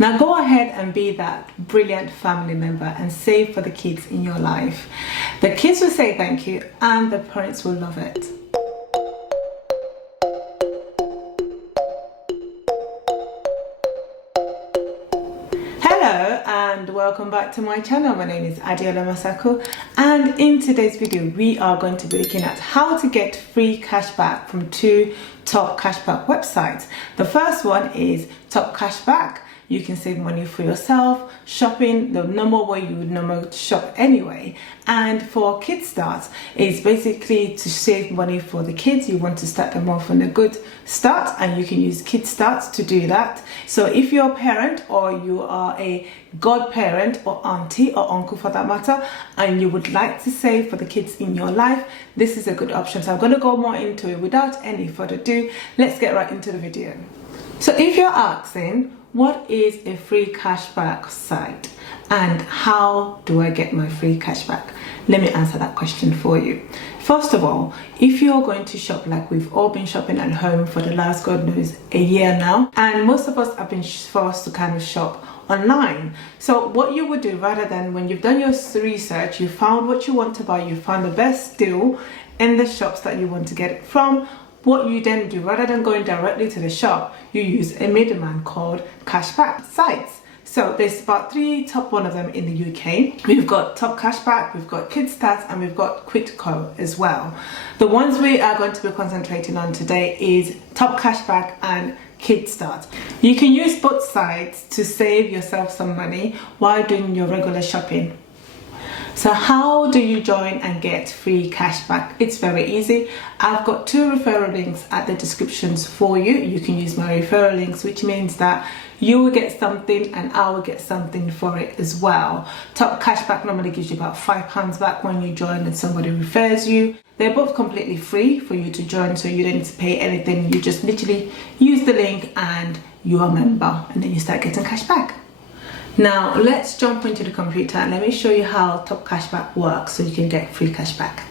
Now go ahead and be that brilliant family member and save for the kids in your life. The kids will say thank you and the parents will love it. Hello and welcome back to my channel. My name is Adeola Mosaku, and in today's video we are going to be looking at how to get free cashback from two TopCashback websites. The first one is TopCashback. You can save money for yourself, shopping the normal way you would normally shop anyway. And for KidStart, it's basically to save money for the kids. You want to start them off on a good start, and you can use KidStart to do that. So if you're a parent, or you are a godparent or auntie or uncle for that matter, and you would like to save for the kids in your life, this is a good option. So I'm going to go more into it without any further ado. Let's get right into the video. So if you're asking, what is a free cashback site and how do I get my free cashback? Let me answer that question for you. First of all, if you're going to shop like we've all been shopping at home for the last God knows a year now, and most of us have been forced to kind of shop online. So what you would do, rather than when you've done your research, you found what you want to buy, you found the best deal in the shops that you want to get it from, what you then do, rather than going directly to the shop, you use a middleman called cashback sites. So there's about three top one of them in the UK. We've got TopCashback, we've got KidStart, and we've got Quidco as well. The ones we are going to be concentrating on today is TopCashback and KidStart. You can use both sites to save yourself some money while doing your regular shopping. So how do you join and get free cashback? It's very easy. I've got two referral links at the descriptions for you. You can use my referral links, which means that you will get something and I will get something for it as well. TopCashback normally gives you about £5 back when you join and somebody refers you. They're both completely free for you to join, so you don't need to pay anything. You just literally use the link and you're a member, and then you start getting cash back. Now let's jump into the computer and let me show you how TopCashback works so you can get free cashback.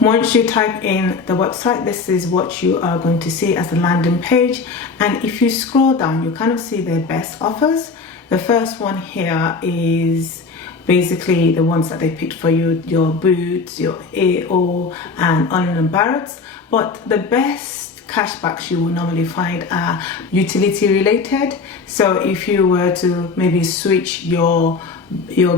Once you type in the website, this is what you are going to see as a landing page, and if you scroll down you kind of see their best offers. The first one here is basically the ones that they picked for you, your Boots, your AO and On & Barrett's, but the best cashbacks you will normally find are utility related. So if you were to maybe switch your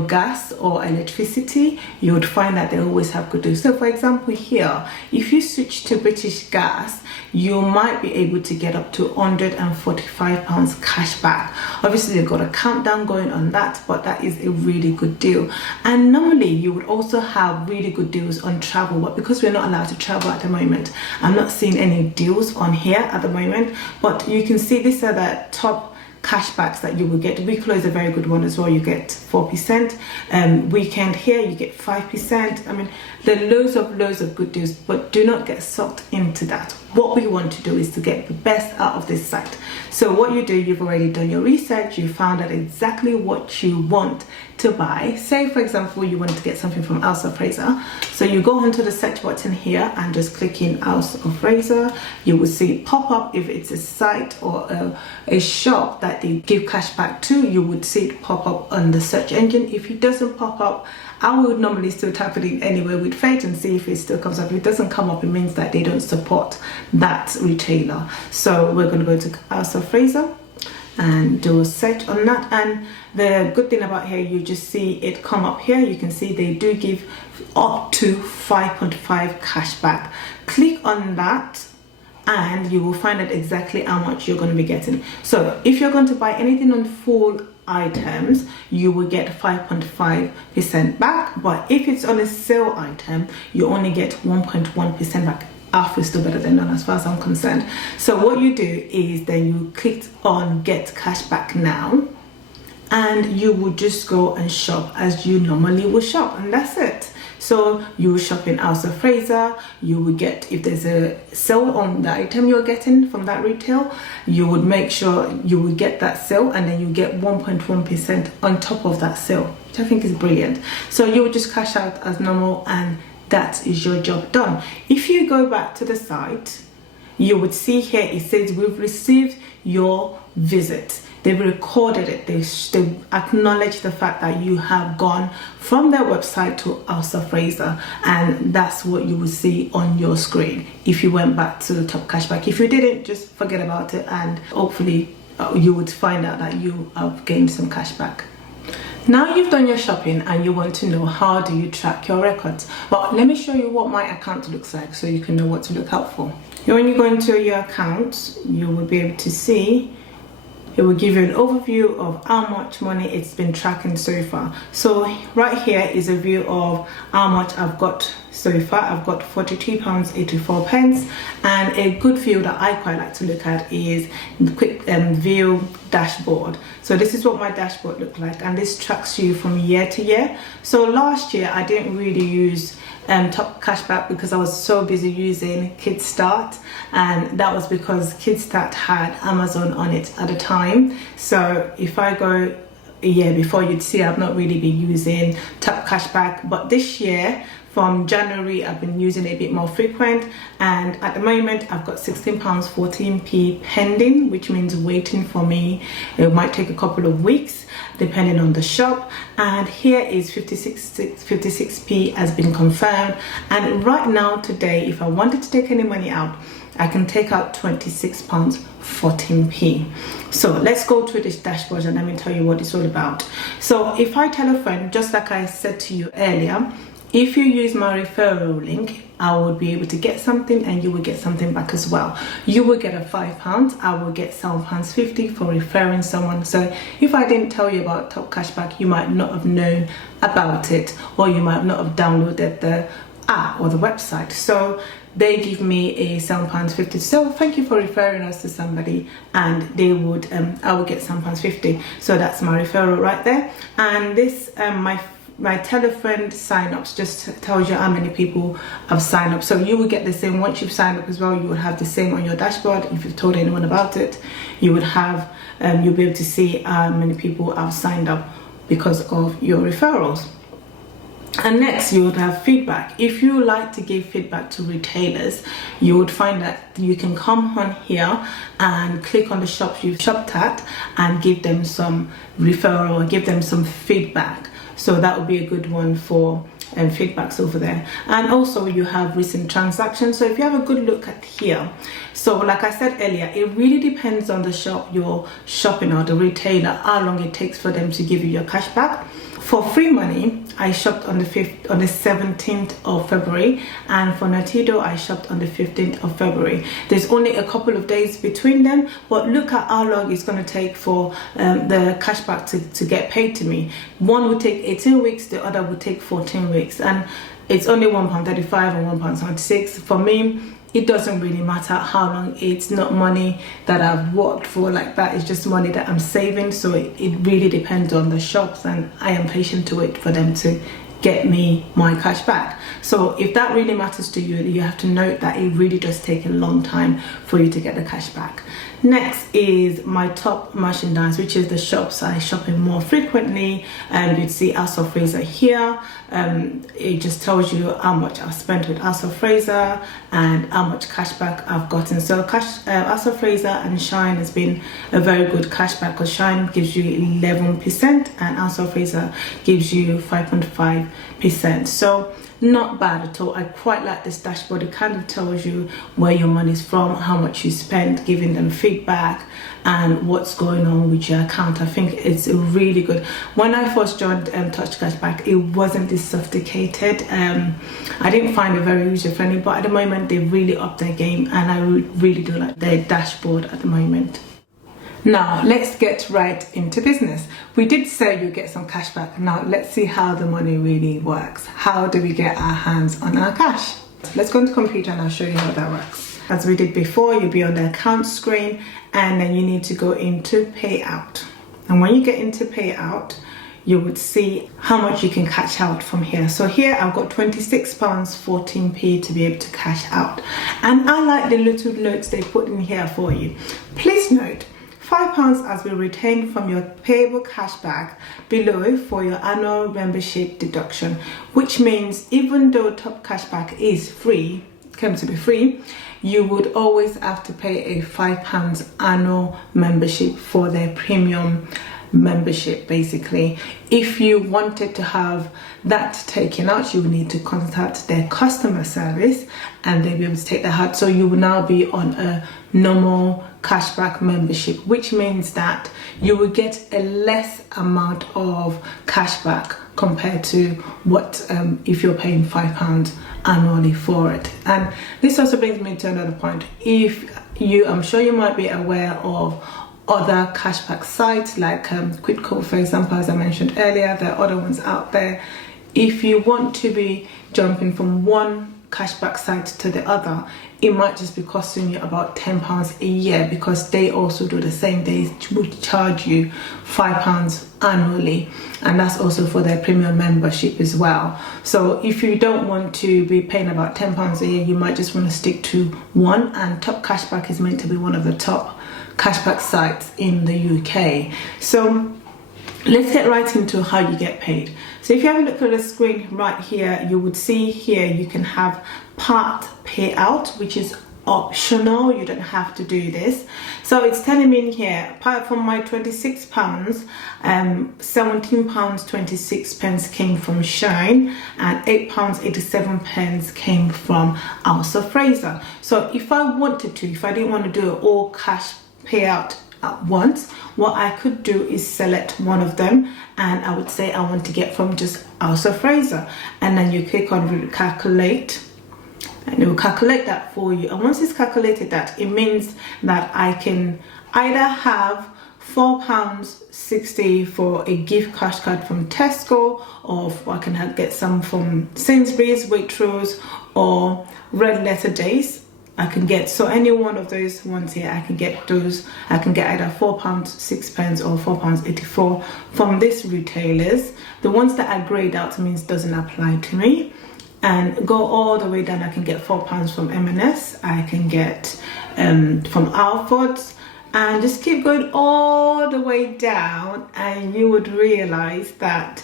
gas or electricity, you would find that they always have good deals. So for example here, if you switch to British Gas, you might be able to get up to £145 cash back. Obviously they've got a countdown going on that, but that is a really good deal. And normally you would also have really good deals on travel, but because we're not allowed to travel at the moment, I'm not seeing any deals on here at the moment. But you can see these are the top cashbacks that you will get. Weekly is a very good one as well. You get 4%. Weekend here you get 5%. I mean, there are loads of good deals, but do not get sucked into that. What we want to do is to get the best out of this site. So what you do, you've already done your research, you found out exactly what you want to buy. Say for example you wanted to get something from House of Fraser, so you go onto the search button here and just click in House of Fraser. You will see it pop up. If it's a site or a shop that they give cash back to, you would see it pop up on the search engine. If it doesn't pop up, I would normally still type it in anyway with faith and see if it still comes up. If it doesn't come up, it means that they don't support that retailer. So we're going to go to House of Fraser and do a search on that. And the good thing about here, you just see it come up here. You can see they do give up to 5.5 cash back. Click on that and you will find out exactly how much you're going to be getting. So if you're going to buy anything on full items, you will get 5.5% back, but if it's on a sale item, you only get 1.1% back. Half is still better than none as far as I'm concerned. So what you do is then you click on get cashback now, and you will just go and shop as you normally would shop, and that's it. So you will shop in House of Fraser, you will get, if there's a sale on the item you're getting from that retail, you would make sure you will get that sale, and then you get 1.1% on top of that sale, which I think is brilliant. So you will just cash out as normal, and that is your job done. If you go back to the site, you would see here it says we've received your visit. they've recorded it. They acknowledge the fact that you have gone from their website to AlsaFraser, and that's what you will see on your screen if you went back to the Top Cashback. If you didn't, just forget about it, and hopefully you would find out that you have gained some cash back. Now you've done your shopping and you want to know how do you track your records. Well, let me show you what my account looks like so you can know what to look out for. When you go into your account, you will be able to see, it will give you an overview of how much money it's been tracking so far. So right here is a view of how much I've got so far. I've got £42.84, and a good view that I quite like to look at is the quick view dashboard. So this is what my dashboard looked like, and this tracks you from year to year. So last year I didn't really use Top Cashback because I was so busy using KidStart, and that was because KidStart had Amazon on it at the time. So if I go a year before, you'd see I've not really been using Top Cashback, but this year from January I've been using it a bit more frequent, and at the moment I've got £16.14 pending, which means waiting for me. It might take a couple of weeks depending on the shop, and here is 56p has been confirmed. And right now today, if I wanted to take any money out, I can take out £26.14. So let's go through this dashboard and let me tell you what it's all about. So if I tell a friend, just like I said to you earlier, if you use my referral link, I will be able to get something and you will get something back as well. You will get a £5, I will get £7.50 for referring someone. So if I didn't tell you about Top Cashback, you might not have known about it, or you might not have downloaded the app or the website. So they give me a £7.50. So thank you for referring us to somebody, and they would I will get £7.50. So that's my referral right there. And this my telefriend sign-ups just tells you how many people have signed up. So you will get the same once you've signed up as well. You will have the same on your dashboard. If you've told anyone about it, you would have you'll be able to see how many people have signed up because of your referrals. And next, you would have feedback. If you like to give feedback to retailers, you would find that you can come on here and click on the shops you've shopped at and give them some referral or give them some feedback. So that would be a good one for feedbacks over there. And also you have recent transactions. So if you have a good look at here, so like I said earlier, it really depends on the shop you're shopping or the retailer, how long it takes for them to give you your cash back. For free money, I shopped on the 17th of February, and for Natido, I shopped on the 15th of February. There's only a couple of days between them, but look at how long it's going to take for the cashback to get paid to me. One would take 18 weeks, the other would take 14 weeks, and it's only £1.35 and £1.76. For me, it doesn't really matter how long. It's not money that I've worked for like that. It's just money that I'm saving. So it really depends on the shops, and I am patient to wait for them to get me my cash back. So if that really matters to you, you have to note that it really does take a long time for you to get the cash back. Next is my top merchandise, which is the shops I shop in more frequently, and you'd see AlsaFraser here. It just tells you how much I've spent with AlsaFraser and how much cashback I've gotten. So AlsaFraser and Shine has been a very good cashback, because Shine gives you 11% and AlsaFraser gives you 5.5%. So not bad at all. I quite like this dashboard. It kind of tells you where your money's from, how much you spent, giving them feedback and what's going on with your account. I think it's really good. When I first joined TopCashback, it wasn't this sophisticated. I didn't find it very user friendly, but at the moment they've really upped their game, and I really do like their dashboard at the moment. Now let's get right into business. We did say you get some cash back. Now let's see how the money really works. How do we get our hands on our cash? Let's go into the computer and I'll show you how that works. As we did before, you'll be on the account screen, and then you need to go into payout. And when you get into payout, you would see how much you can cash out from here. So here I've got £26.14 to be able to cash out. And I like the little notes they put in here for you. Please note, £5 has been retained from your payable cashback below for your annual membership deduction, which means even though Top Cashback is free, claims to be free, you would always have to pay a £5 annual membership for their premium membership. Basically, if you wanted to have that taken out, you will need to contact their customer service and they'll be able to take that out. So you will now be on a normal cashback membership, which means that you will get a less amount of cashback compared to what if you're paying £5 annually for it. And this also brings me to another point. I'm sure you might be aware of other cashback sites like Quidco, for example. As I mentioned earlier, there are other ones out there. If you want to be jumping from one cashback site to the other, it might just be costing you about £10 a year, because they also do the same. They would charge you £5 annually, and that's also for their premium membership as well. So if you don't want to be paying about £10 a year, you might just want to stick to one, and TopCashback is meant to be one of the top cashback sites in the UK. So let's get right into how you get paid. So if you have a look at the screen right here, you would see here you can have part payout, which is optional. You don't have to do this. So it's telling me in here, apart from my £26, £17.26 came from Shine and £8.87 came from House of Fraser. So if I wanted to, if I didn't want to do an all cash payout at once, what I could do is select one of them, and I would say I want to get from just House of Fraser, and then you click on calculate, and it will calculate that for you. And once it's calculated that, it means that I can either have £4.60 for a gift cash card from Tesco, or I can get some from Sainsbury's, Waitrose, or Red Letter Days. I can get, so any one of those ones here, I can get those. I can get either £4.06 or £4.84 from these retailers. The ones that I grayed out means doesn't apply to me. And go all the way down, I can get £4 from M&S. I can get from Alford's, and just keep going all the way down, and you would realize that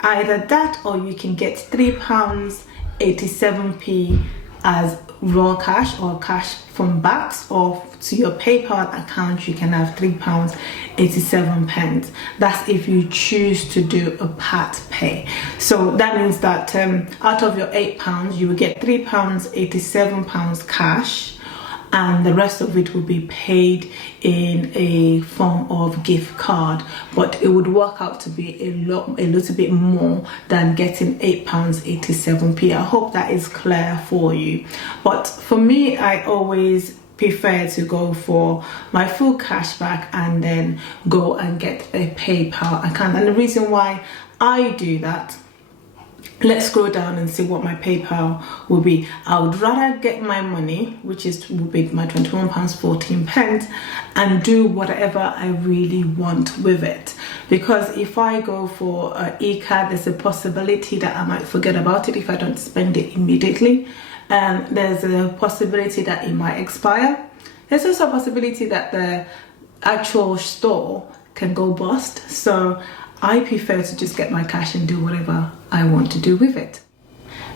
either that, or you can get £3.87 as raw cash, or cash from Bax, or to your PayPal account you can have £3.87. That's if you choose to do a part pay. So that means that out of your £8 you will get £3.87 cash, and the rest of it will be paid in a form of gift card, but it would work out to be a little bit more than getting £8.87. I hope that is clear for you. But for me, I always prefer to go for my full cashback and then go and get a PayPal account. And the reason why I do that, let's scroll down and see what my PayPal will be. I would rather get my money, which will be my £21.14, and do whatever I really want with it. Because if I go for an e-card, there's a possibility that I might forget about it if I don't spend it immediately. There's a possibility that it might expire. There's also a possibility that the actual store can go bust. So I prefer to just get my cash and do whatever I want to do with it.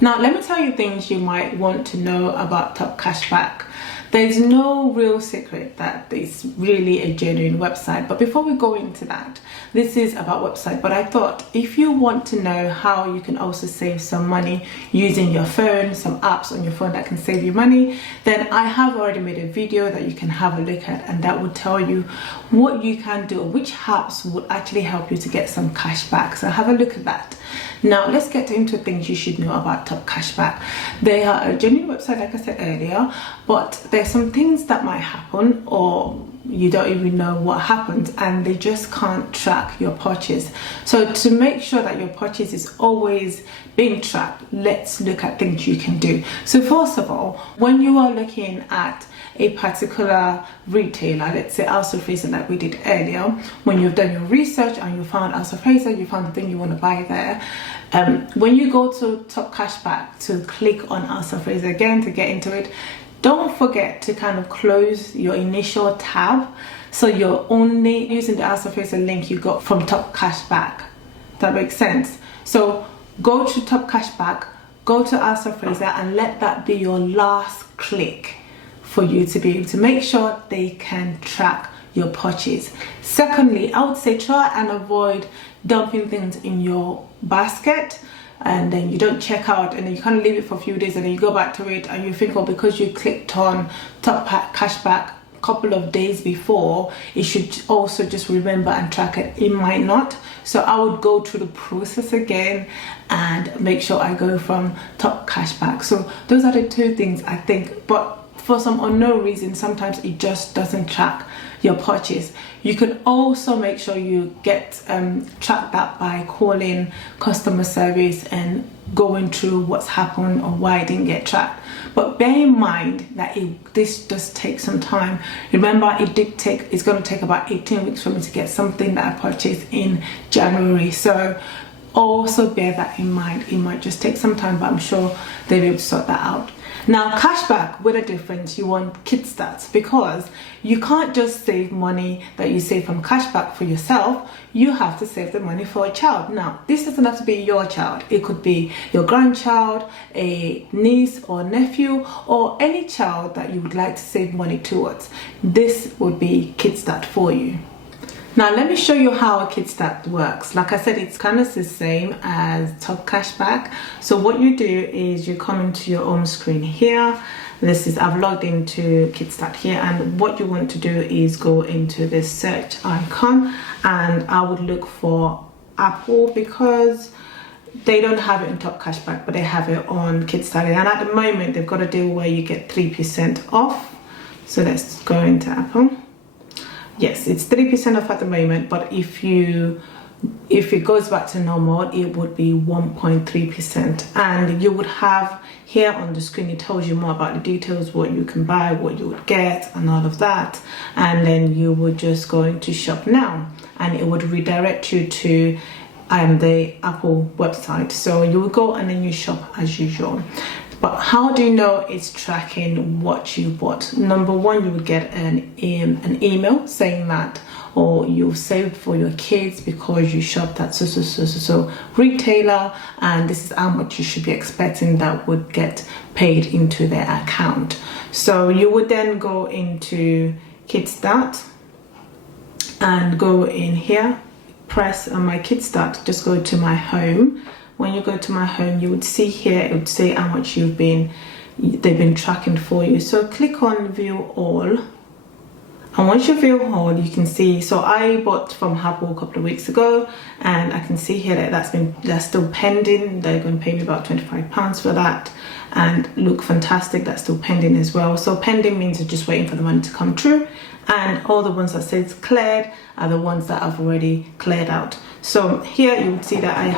Now, let me tell you things you might want to know about TopCashback. There's no real secret that it's really a genuine website. But before we go into that, this is about website. But I thought if you want to know how you can also save some money using your phone, some apps on your phone that can save you money, then I have already made a video that you can have a look at, and that will tell you what you can do, which apps would actually help you to get some cash back. So have a look at that. Now let's get into things you should know about TopCashback. They are a genuine website, like I said earlier, but there's some things that might happen, or you don't even know what happened, and they just can't track your purchase. So to make sure that your purchase is always being tracked, let's look at things you can do. So first of all, when you are looking at a particular retailer, let's say House of Fraser, like we did earlier, when you've done your research and you found House of Fraser, you found the thing you want to buy there, when you go to TopCashback to click on House of Fraser again to get into it, don't forget to kind of close your initial tab, so you're only using the House of Fraser link you got from TopCashback. That makes sense. So go to TopCashback, go to House of Fraser, and let that be your last click for you to be able to make sure they can track your purchase. Secondly, I would say try and avoid dumping things in your basket and then you don't check out and then you kind of leave it for a few days and then you go back to it and you think, well, because you clicked on TopCashback a couple of days before, it should also just remember and track it. It might not. So I would go through the process again and make sure I go from TopCashback. So those are the two things I think, but for some unknown reason, sometimes it just doesn't track your purchase. You can also make sure you get track that by calling customer service and going through what's happened or why it didn't get tracked. But bear in mind that this does take some time. Remember, it's going to take about 18 weeks for me to get something that I purchased in January. So also bear that in mind. It might just take some time, but I'm sure they'll be able to sort that out. Now, cashback, with a difference, you want KidStart, because you can't just save money that you save from cashback for yourself. You have to save the money for a child. Now, this doesn't have to be your child. It could be your grandchild, a niece or nephew, or any child that you would like to save money towards. This would be KidStart for you. Now let me show you how KidStart works. Like I said, it's kind of the same as TopCashback. So what you do is you come into your home screen here. I've logged into KidStart here, and what you want to do is go into this search icon, and I would look for Apple because they don't have it in TopCashback, but they have it on KidStart. And at the moment, they've got a deal where you get 3% off. So let's go into Apple. Yes, it's 3% off at the moment, but if it goes back to normal, it would be 1.3%. And you would have here on the screen, it tells you more about the details, what you can buy, what you would get, and all of that. And then you would just go into shop now, and it would redirect you to the Apple website. So you will go and then you shop as usual. But how do you know it's tracking what you bought? Number one, you will get an email saying that, or you've saved for your kids because you shopped at so retailer, and this is how much you should be expecting that would get paid into their account. So you would then go into KidStart and go in here, press on my KidStart, just go to my home. When you go to my home, you would see here, it would say how much they've been tracking for you. So click on view all, and once you view all, you can see, so I bought from Apple a couple of weeks ago, and I can see here that that's still pending. They're going to pay me about £25 for that, and look fantastic, that's still pending as well. So pending means you're just waiting for the money to come through, and all the ones that says cleared are the ones that I've already cleared out. So here you would see that I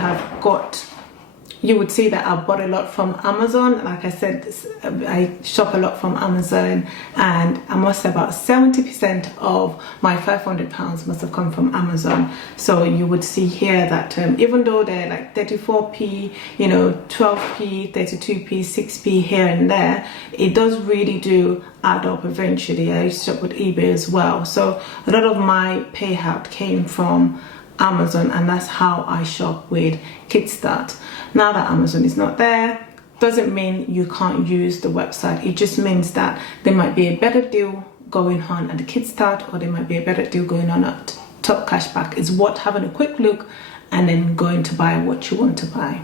bought a lot from Amazon. Like I said, I shop a lot from Amazon, and I must say about 70% of my £500 must have come from Amazon. So you would see here that even though they're like 34p, 12p, 32p, 6p here and there, it does really do add up eventually. I used to shop with eBay as well. So a lot of my payout came from Amazon, and that's how I shop with KidStart. Now that Amazon is not there, doesn't mean you can't use the website. It just means that there might be a better deal going on at the KidStart, or there might be a better deal going on at TopCashback. It's worth having a quick look and then going to buy what you want to buy.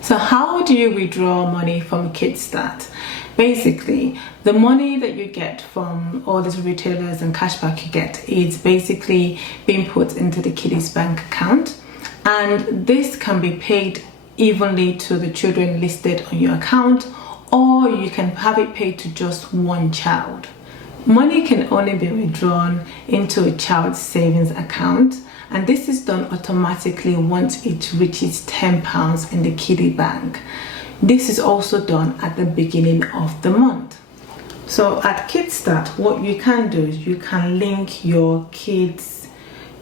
So how do you withdraw money from KidStart? Basically, the money that you get from all these retailers and cashback you get is basically being put into the kiddies bank account, and this can be paid evenly to the children listed on your account, or you can have it paid to just one child. Money can only be withdrawn into a child's savings account, and this is done automatically once it reaches £10 in the kiddie bank. This is also done at the beginning of the month. So at KidStart, what you can do is you can link your kids'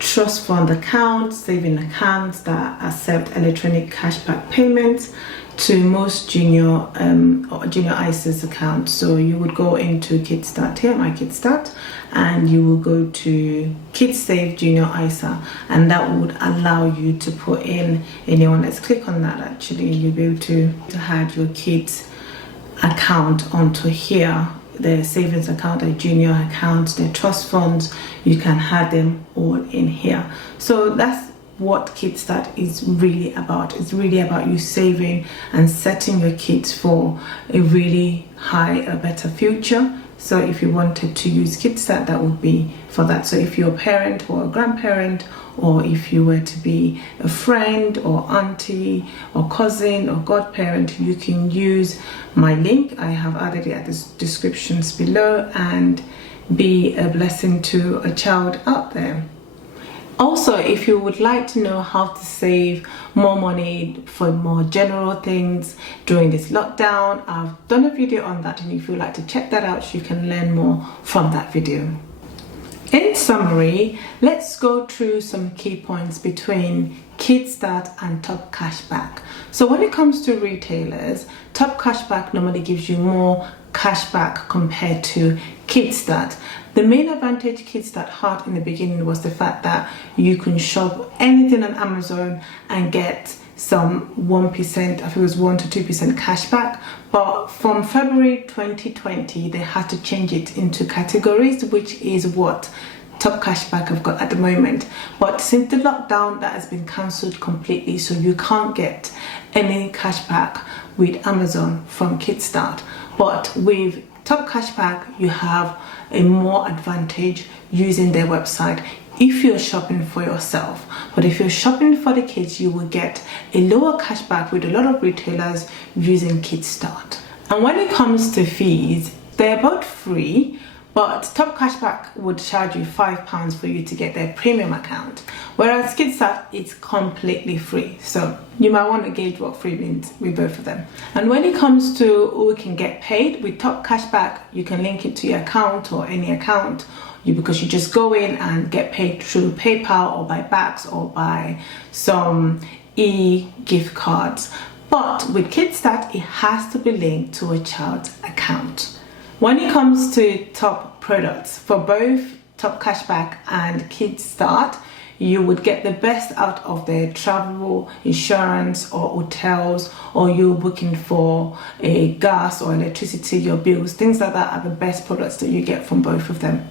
trust fund accounts, saving accounts that accept electronic cashback payments to most junior ISAs accounts. So you would go into KidStart here, my KidStart, and you will go to Kids Save Junior ISA, and that would allow you to put in anyone. Let's click on that. Actually, you'll be able to add your kids account onto here, their savings account, their junior accounts, their trust funds. You can have them all in here. So that's what KidStart is really about. It's really about you saving and setting your kids for a really a better future. So if you wanted to use KidStart, that would be for that. So if you're a parent or a grandparent, or if you were to be a friend or auntie or cousin or godparent, you can use my link. I have added it at the descriptions below, and be a blessing to a child out there. Also, if you would like to know how to save more money for more general things during this lockdown, I've done a video on that, and if you'd like to check that out, you can learn more from that video. In summary, let's go through some key points between KidStart and TopCashback. So when it comes to retailers, TopCashback normally gives you more cashback compared to KidStart. The main advantage KidStart had in the beginning was the fact that you can shop anything on Amazon and get some 1%, I think it was 1 to 2% cashback. But from February 2020, they had to change it into categories, which is what TopCashback have got at the moment. But since the lockdown, that has been cancelled completely, so you can't get any cashback with Amazon from KidStart. But with TopCashback, you have a more advantage using their website if you're shopping for yourself. But if you're shopping for the kids, you will get a lower cashback with a lot of retailers using KidStart. And when it comes to fees, they're both free, but TopCashback would charge you £5 for you to get their premium account, whereas KidStart, it's completely free. So you might want to gauge what free means with both of them. And when it comes to who can get paid, with TopCashback, you can link it to your account or any account, because you just go in and get paid through PayPal or by bags or by some e-gift cards. But with KidStart, it has to be linked to a child's account. When it comes to top products, for both TopCashback and KidStart, you would get the best out of their travel insurance or hotels, or you're booking for a gas or electricity, your bills, things like that are the best products that you get from both of them.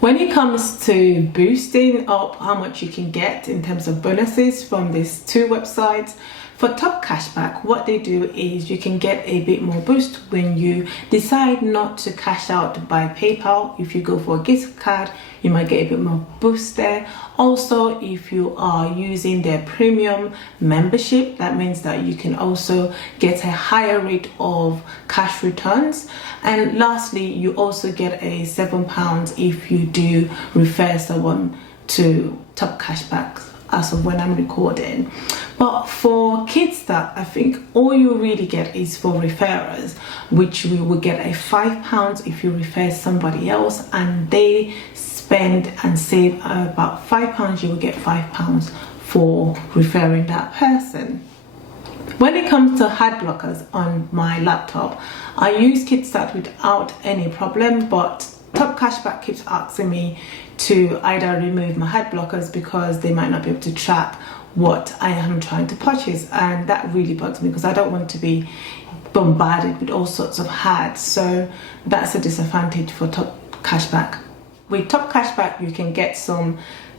When it comes to boosting up how much you can get in terms of bonuses from these two websites, for TopCashback, what they do is you can get a bit more boost when you decide not to cash out by PayPal. If you go for a gift card, you might get a bit more boost there. Also, if you are using their premium membership, that means that you can also get a higher rate of cash returns. And lastly, you also get a £7 if you do refer someone to TopCashback as of when I'm recording. But for KidStart, I think all you really get is for referrers, which we will get a £5 if you refer somebody else and they spend and save about £5, you will get £5 for referring that person. When it comes to ad blockers on my laptop, I use KidStart without any problem, but TopCashback keeps asking me to either remove my ad blockers because they might not be able to track what I am trying to purchase, and that really bugs me because I don't want to be bombarded with all sorts of ads. So that's a disadvantage for TopCashback. With TopCashback, you can get some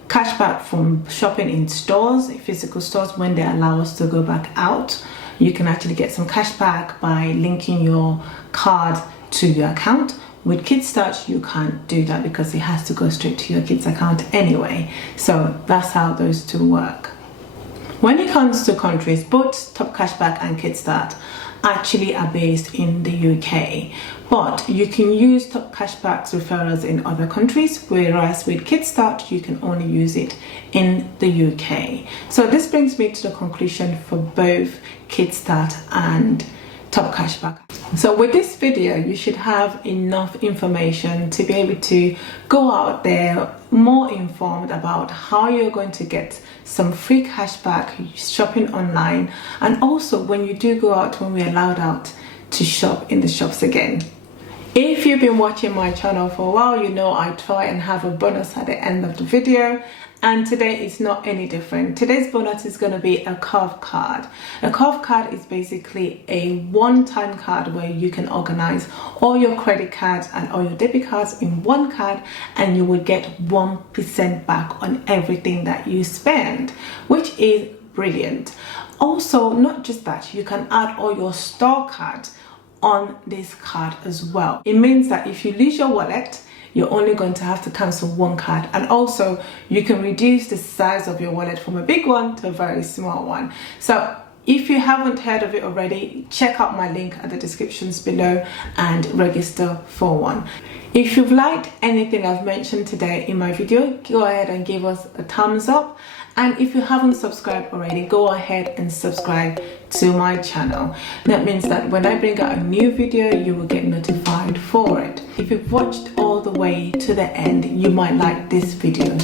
cashback from shopping in stores, physical stores, when they allow us to go back out. You can actually get some cashback by linking your card to your account. With KidStart, you can't do that because it has to go straight to your kid's account anyway. So that's how those two work. When it comes to countries, both TopCashback and KidStart actually are based in the UK, but you can use TopCashback's referrals in other countries, whereas with KidStart you can only use it in the UK. So this brings me to the conclusion for both KidStart and TopCashback. So with this video, you should have enough information to be able to go out there more informed about how you're going to get some free cashback shopping online, and also when you do go out, when we're allowed out to shop in the shops again. If you've been watching my channel for a while, you know I try and have a bonus at the end of the video, and today is not any different. Today's bonus is going to be a curve card. A curve card is basically a one-time card where you can organize all your credit cards and all your debit cards in one card, and you will get 1% back on everything that you spend, which is brilliant. Also, not just that, you can add all your store cards on this card as well. It means that if you lose your wallet, you're only going to have to cancel one card, and also you can reduce the size of your wallet from a big one to a very small one. So if you haven't heard of it already, check out my link at the descriptions below and register for one. If you've liked anything I've mentioned today in my video, go ahead and give us a thumbs up. And if you haven't subscribed already, go ahead and subscribe to my channel. That means that when I bring out a new video, you will get notified for it. If you've watched all the way to the end, you might like this video.